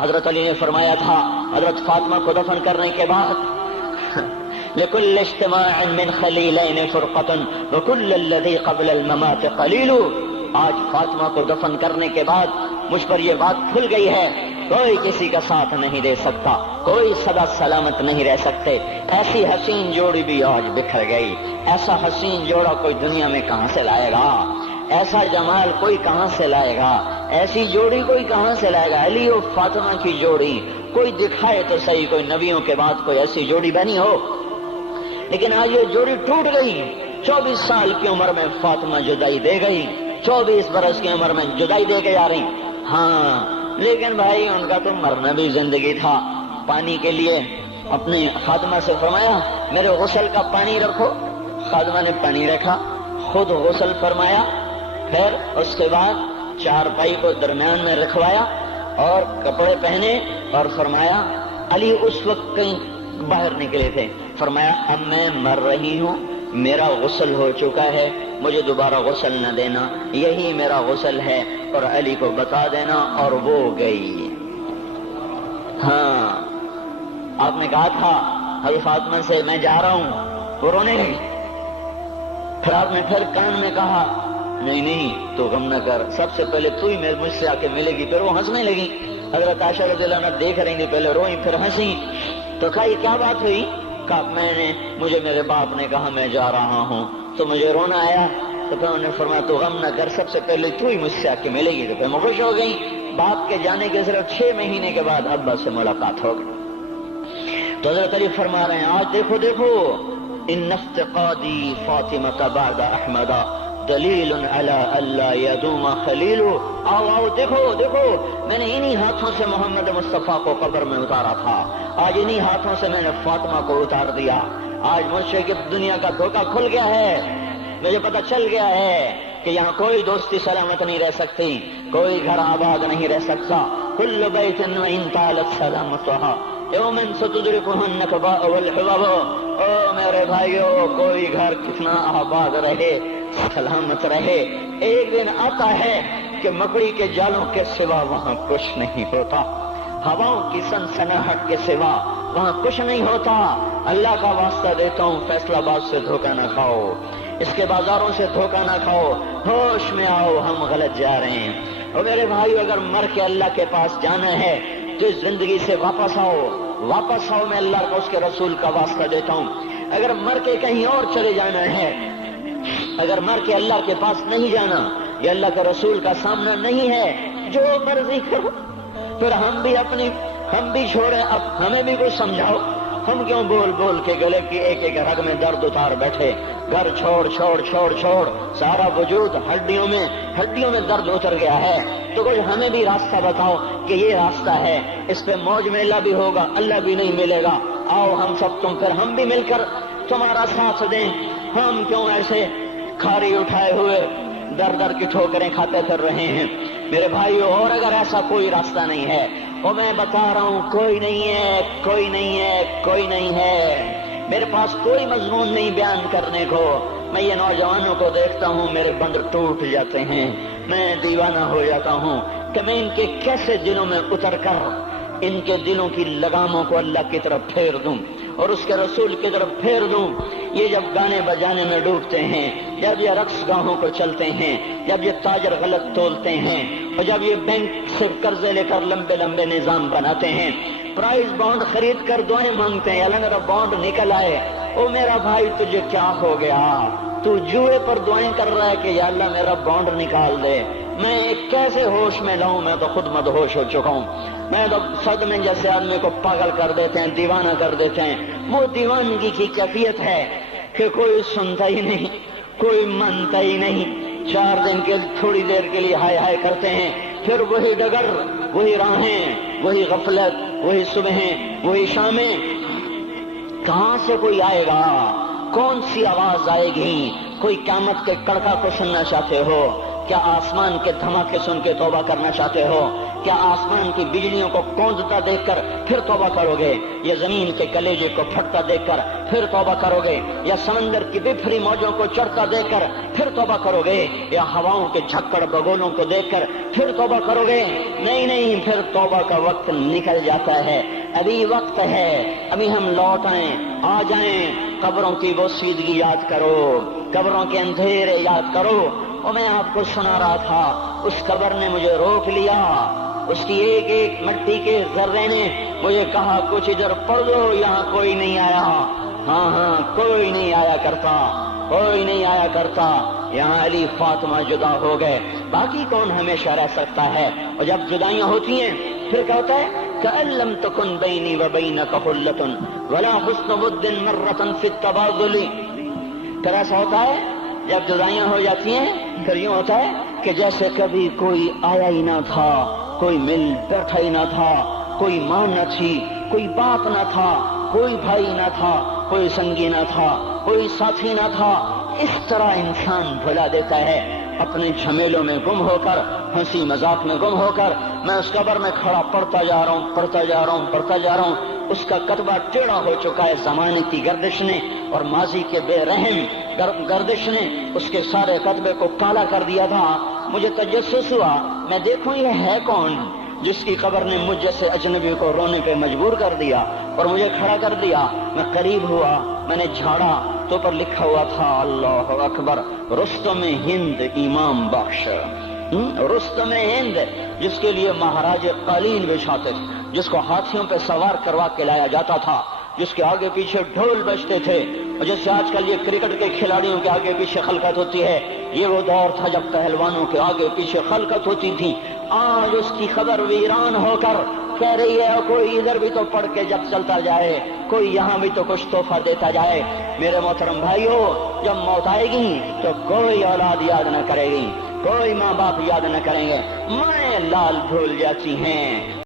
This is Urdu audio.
حضرت علی نے فرمایا تھا حضرت فاطمہ کو دفن کرنے کے بعد لکل اجتماع من خلیلین فرقۃ وکل الذی قبل الممات قلیل. آج فاطمہ کو دفن کرنے کے بعد مجھ پر یہ بات کھل گئی ہے، کوئی کسی کا ساتھ نہیں دے سکتا، کوئی سدا سلامت نہیں رہ سکتے. ایسی حسین جوڑی بھی آج بکھر گئی. ایسا حسین جوڑا کوئی دنیا میں کہاں سے لائے گا؟ ایسا جمال کوئی کہاں سے لائے گا؟ ایسی جوڑی کوئی کہاں سے لائے گا؟ علی و فاطمہ کی جوڑی کوئی دکھائے تو صحیح، کوئی نبیوں کے بعد کوئی ایسی جوڑی بنی ہو. لیکن آج یہ جوڑی ٹوٹ گئی. 24 سال کی عمر میں فاطمہ جدائی دے گئی، 24 برس کی عمر میں جدائی دے کے جا رہی. ہاں لیکن بھائی ان کا تو مرنا بھی زندگی تھا. پانی کے لیے اپنی خادمہ سے فرمایا میرے غسل کا پانی رکھو. خادمہ نے پانی رکھا، خود غسل فرمایا، پھر اس کے بعد چارپائی کو درمیان میں رکھوایا اور کپڑے پہنے اور فرمایا علی اس وقت کہیں باہر نکلے تھے، فرمایا اب میں مر رہی ہوں، میرا غسل ہو چکا ہے، مجھے دوبارہ غسل نہ دینا، یہی میرا غسل ہے اور علی کو بتا دینا. اور وہ گئی. ہاں آپ نے کہا تھا حضرت فاطمہ سے میں جا رہا ہوں، وہ رونے لگی. پھر آپ نے پھر کان میں کہا نہیں نہیں تو غم نہ کر، سب سے پہلے تو ہی مجھ سے آ کے ملے گی. پھر وہ ہنسنے لگی. حضرت عائشہ رضی اللہ عنہا دیکھ رہی تھی، پہلے روئی پھر ہنسی. تو کہا یہ کیا بات ہوئی؟ کہا مجھے میرے باپ نے کہا میں جا رہا ہوں تو مجھے رونا آیا. تو پھر انہوں نے فرمایا تو غم نہ کر، سب سے پہلے تو ہی مجھ سے آ کے ملے گی. تو پھر میں خوش ہو گئی. باپ کے جانے کے صرف 6 مہینے کے بعد ابا سے ملاقات ہو گئی. تو حضرت علی فرما رہے ہیں آج دیکھو دیکھو ان افتقادی فاطمہ بعد احمد دلیل علی اللہ یدوم خلیل. آؤ آؤ دیکھو دیکھو میں نے انہی ہاتھوں سے محمد مصطفیٰ کو قبر میں اتارا تھا، آج انہی ہاتھوں سے میں نے فاطمہ کو اتار دیا. آج مجھ سے کہ دنیا کا دھوکہ کھل گیا ہے، مجھے پتہ چل گیا ہے کہ یہاں کوئی دوستی سلامت نہیں رہ سکتی، کوئی گھر آباد نہیں رہ سکتا. کل بیت وان طالت سلامتها یوم ستدرکها النکباء والحباب. او میرے بھائیو کوئی گھر کتنا آباد رہے سلامت رہے، ایک دن آتا ہے کہ مکڑی کے جالوں کے سوا وہاں کچھ نہیں ہوتا، ہواؤں کی سنسناہٹ کے سوا وہاں کچھ نہیں ہوتا. اللہ کا واسطہ دیتا ہوں فیصلہ آباد سے دھوکہ نہ کھاؤ، اس کے بازاروں سے دھوکہ نہ کھاؤ، ہوش میں آؤ ہم غلط جا رہے ہیں. اور میرے بھائیو اگر مر کے اللہ کے پاس جانا ہے تو اس زندگی سے واپس آؤ، واپس آؤ. میں اللہ کا اس کے رسول کا واسطہ دیتا ہوں. اگر مر کے کہیں اور چلے جانا ہے، اگر مر کے اللہ کے پاس نہیں جانا یا اللہ کے رسول کا سامنا نہیں ہے، جو مرضی کرو. پھر ہم بھی چھوڑیں، اب ہمیں بھی کوئی سمجھاؤ. ہم کیوں بول بول کے گلے کی ایک ایک رگ میں درد اتار بیٹھے؟ گھر چھوڑ چھوڑ چھوڑ چھوڑ سارا وجود ہڈیوں میں درد اتر گیا ہے. تو کوئی ہمیں بھی راستہ بتاؤ کہ یہ راستہ ہے، اس پہ موج میلہ بھی ہوگا، اللہ بھی نہیں ملے گا. آؤ ہم سب پھر ہم بھی مل کر تمہارا ساتھ دیں. ہم کیوں ایسے کھاری اٹھائے ہوئے در در کی ٹھوکریں کھاتے پھر رہے ہیں؟ میرے بھائیو اور اگر ایسا کوئی راستہ نہیں ہے، وہ میں بتا رہا ہوں کوئی نہیں ہے، کوئی نہیں ہے، کوئی نہیں ہے. میرے پاس کوئی مضمون نہیں بیان کرنے کو. میں یہ نوجوانوں کو دیکھتا ہوں میرے بند ٹوٹ جاتے ہیں، میں دیوانہ ہو جاتا ہوں کہ میں ان کے کیسے دلوں میں اتر کر ان کے دلوں کی لگاموں کو اللہ کی طرف پھیر دوں اور اس کے رسول کی طرف پھیر دوں. یہ جب گانے بجانے میں ڈوبتے ہیں، جب یہ رقص گاہوں کو چلتے ہیں، جب یہ تاجر غلط تولتے ہیں اور جب یہ بینک سے قرضے لے کر لمبے لمبے نظام بناتے ہیں، پرائز بانڈ خرید کر دعائیں مانگتے ہیں اللہ میرا بانڈ نکل آئے. او میرا بھائی تجھے کیا ہو گیا؟ تو جوئے پر دعائیں کر رہا ہے کہ یا اللہ میرا بانڈ نکال دے. میں کیسے ہوش میں لاؤں؟ میں تو خود مدہوش ہو چکا ہوں. میں تو صدمے جیسے آدمی کو پاگل کر دیتے ہیں، دیوانہ کر دیتے ہیں. وہ دیوانگی کی کیفیت ہے کہ کوئی سنتا ہی نہیں، کوئی مانتا ہی نہیں. 4 دن کے تھوڑی دیر کے لیے ہائے ہائے کرتے ہیں، پھر وہی ڈگر، وہی راہیں، وہی غفلت، وہی صبحیں، وہی شامیں. کہاں سے کوئی آئے گا؟ کون سی آواز آئے گی؟ کوئی قیامت کے کڑکا کو سننا چاہتے ہو؟ کیا آسمان کے دھماکے سن کے توبہ کرنا چاہتے ہو؟ کیا آسمان کی بجلیوں کو کونجتا دیکھ کر پھر توبہ کرو گے؟ یا زمین کے کلیجے کو پھٹتا دیکھ کر پھر توبہ کرو گے؟ یا سمندر کی بفری موجوں کو چڑھتا دیکھ کر پھر توبہ کرو گے؟ یا ہواؤں کے جھکڑ بگولوں کو دیکھ کر پھر توبہ کرو گے؟ نہیں نہیں، پھر توبہ کا وقت نکل جاتا ہے، ابھی وقت ہے، ابھی ہم لوٹ آئیں، آ جائیں۔ قبروں کی وہ سیدگی یاد کرو، قبروں کے اندھیرے یاد کرو۔ اور میں آپ کو سنا رہا تھا، اس قبر نے مجھے روک لیا، اس کی ایک ایک مٹی کے ذرے نے مجھے کہا کچھ ادھر پڑھ دو، یہاں کوئی نہیں آیا۔ ہاں کوئی نہیں آیا کرتا، کوئی نہیں آیا کرتا، یہاں علی فاطمہ جدا ہو گئے، باقی کون ہمیشہ رہ سکتا ہے؟ اور جب جدائیاں ہوتی ہیں پھر کیا ہوتا ہے؟ كأن لم تكن بيني وبينك خلة ولا حسن ود مرة في التبادل۔ پھر ایسا ہوتا ہے جب جدائیاں ہو جاتی ہیں پھر یوں ہوتا ہے کہ جیسے کبھی کوئی آیا ہی نہ تھا، کوئی مل بیٹھا ہی نہ تھا، کوئی ماں نہ تھی، کوئی باپ نہ تھا، کوئی بھائی نہ تھا، کوئی سنگی نہ تھا، کوئی ساتھی نہ تھا۔ اس طرح انسان بھلا دیتا ہے اپنے جھمیلوں میں گم ہو کر، ہنسی مذاق میں گم ہو کر۔ میں اس قبر میں کھڑا پڑھتا جا رہا ہوں، پڑھتا جا رہا ہوں، پڑھتا جا رہا ہوں۔ اس کا کتبہ ٹیڑھا ہو چکا ہے زمانے کی گردش نے، اور ماضی کے بے رحم گردش نے اس کے سارے کتبے کو کالا کر دیا تھا۔ مجھے تجسس ہوا، میں دیکھوں یہ ہے کون جس کی قبر نے مجھ جیسے اجنبی کو رونے پہ مجبور کر دیا اور مجھے کھڑا کر دیا۔ میں قریب ہوا، میں نے جھاڑا تو پر لکھا ہوا تھا اللہ اکبر، رستم ہند امام بخش۔ رستم ہند، جس کے لیے مہاراج قالین بچھاتے تھے، جس کو ہاتھیوں پہ سوار کروا کے لایا جاتا تھا، جس کے آگے پیچھے ڈھول بجتے تھے، اور جیسے آج کل یہ کرکٹ کے کھلاڑیوں کے آگے پیچھے خلقت ہوتی ہے، یہ وہ دور تھا جب پہلوانوں کے آگے پیچھے خلقت ہوتی تھی۔ آج اس کی خبر ویران ہو کر کہہ رہی ہے کوئی ادھر بھی تو پڑھ کے جب چلتا جائے، کوئی یہاں بھی تو کچھ تحفہ دیتا جائے۔ میرے محترم بھائیو، جب موت آئے گی تو کوئی اولاد یاد نہ کرے گی، کوئی ماں باپ یاد نہ کریں گے، مائیں لال بھول جاتی ہیں۔